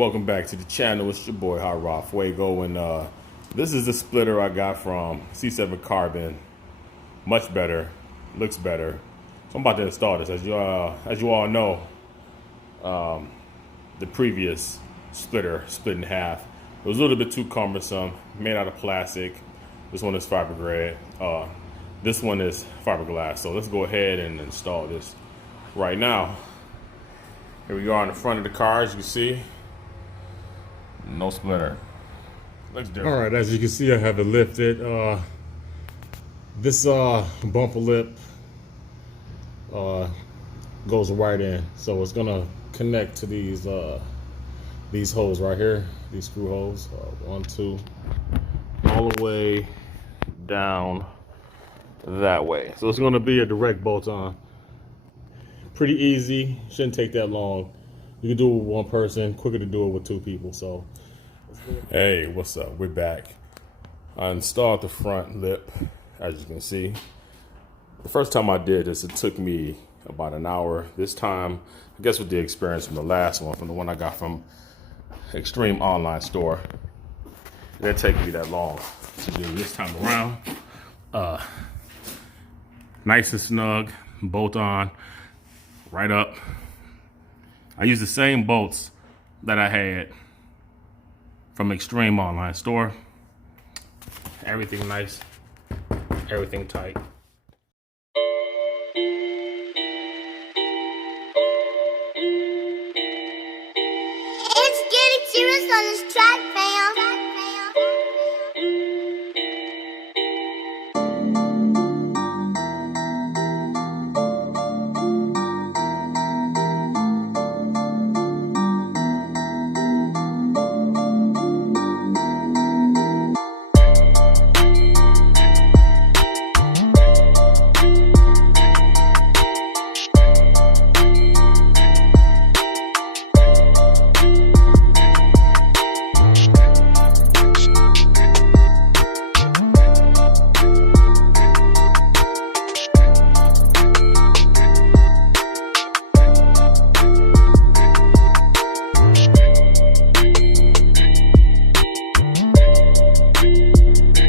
welcome back to the channel. It's your boy Hot Rod Fuego, and this is the splitter I got from C7 Carbon. Much better, looks better. So I'm about to install this. As you all know, the previous splitter split in half. It was a little bit too cumbersome. Made out of plastic. This one is fiber grade. This one is fiberglass. So let's go ahead and install this right now. Here we are in the front of the car, as you can see. No splitter. Looks different. All right, as you can see, I have it lifted. This bumper lip goes right in, so it's gonna connect to these holes right here, these screw holes. 1, 2, all the way down that way. So it's gonna be a direct bolt on. Pretty easy, shouldn't take that long. You can do it with one person, quicker to do it with 2 people. So hey, what's up? We're back. I installed the front lip, as you can see. The first time I did this, it took me about an hour. This time, I guess with the experience from the last one, from the one I got from Extreme Online Store, it didn't take me that long to do this time around. Nice and snug, bolt on, right up. I use the same bolts that I had from Extreme Online Store. Everything nice, everything tight. It's getting serious on this track.